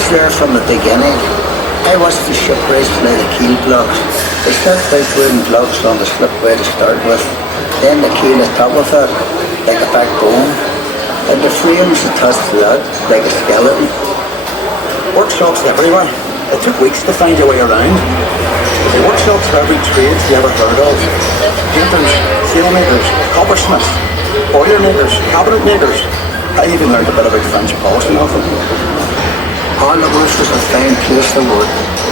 was there from the beginning. I watched the ship race lay the keel blocks. They set big wooden blocks on the slipway to start with, then the keel atop of it, like a backbone, and the frames attached to that, like a skeleton. Workshops everywhere. It took weeks to find your way around. The workshops for every trade you ever heard of. Painters, sailmakers, coppersmiths, boiler makers, cabinet makers. I even learned a bit about French polishing of them. All the was a fine place to work,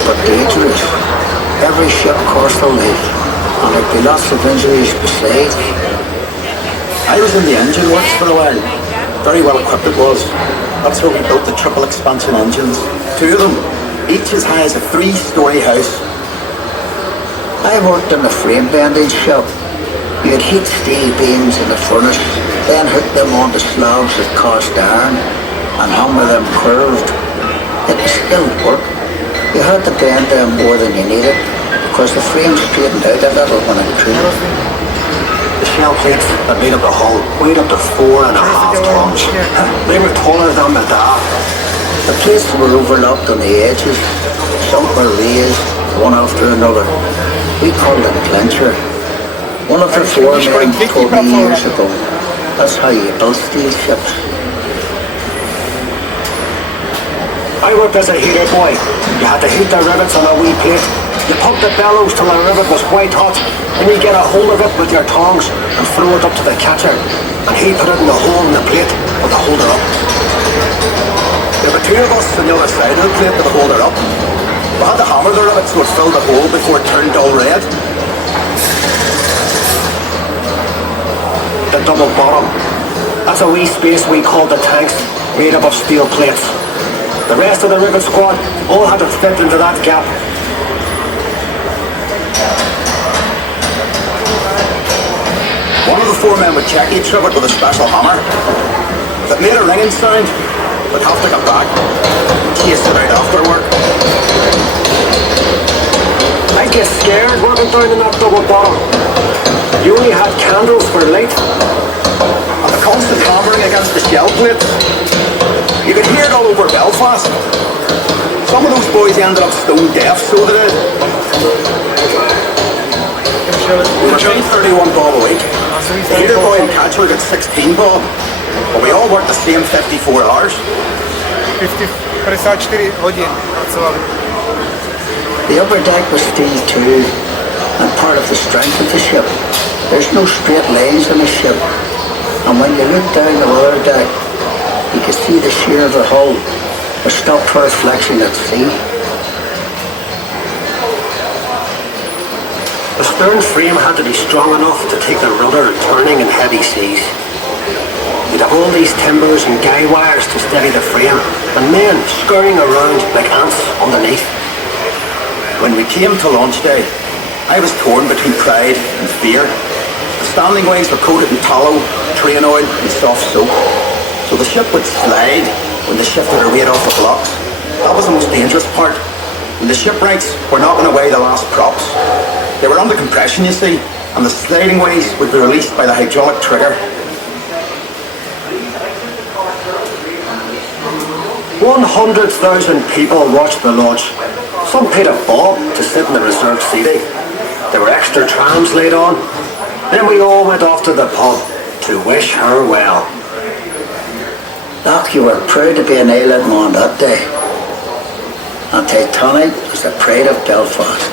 but dangerous. Every ship cost a life, and there'd be lots of injuries besides. I was in the engine works for a while. Very well equipped it was. That's where we built the triple expansion engines. 2 of them, each as high as a 3-story house. I worked in the frame bending shop. You'd heat steel beams in the furnace, then hook them onto slabs of cast iron and hammer them curved. It was skilled work. You had to bend them more than you needed because the frame straightened out a little when it cooled. The shell plates that made up the hull weighed up to 4.5 tons. They were taller than the da. The plates were overlapped on the edges. Some were raised, one after another. We called it a clincher. One of the foremen told me years ago, that's how you build steel ships. I worked as a heater boy. You had to heat the rivets on a wee plate. You pumped the bellows till the rivet was white hot, and you get a hold of it with your tongs and throw it up to the catcher, and he put it in the hole in the plate with the holder up. There were 2 of us on the other side of the plate with the holder up. We had to hammer the rivet so it filled the hole before it turned dull red. The double bottom. That's a wee space we called the tanks, made up of steel plates. The rest of the rivet squad all had to fit into that gap. One of the 4 men would check each rivet with a special hammer. If it made a ringing sound, we'd have to go back and chase it out after work. I'd get scared working down in that double bottom. You only had candles for light. And the constant hammering against the shell plates. You could hear it all over Belfast. Some of those boys ended up stone deaf, so they did. We were paid 31 bob a week. The heater boy in Catchwell got 16 bob. But we all worked the same 54 hours. 54 години pracovali. The upper deck was steel too, and part of the strength of the ship. There's no straight lines on a ship, and when you look down the other deck, you can see the shear of the hull, a stop for reflection at sea. The stern frame had to be strong enough to take the rudder and turning in heavy seas. You'd have all these timbers and guy wires to steady the frame, and men scurrying around like ants underneath. When we came to launch day, I was torn between pride and fear. The standing ways were coated in tallow, train oil and soft soap. So the ship would slide when they shifted her weight off the blocks. That was the most dangerous part. And the shipwrights were knocking away the last props. They were under compression, you see, and the sliding ways would be released by the hydraulic trigger. 100,000 people watched the launch. Some paid a bob to sit in the reserved seating. There were extra trams laid on. Then we all went off to the pub to wish her well. Doc, you were proud to be an island man that day. And Titanic was the pride of Belfast.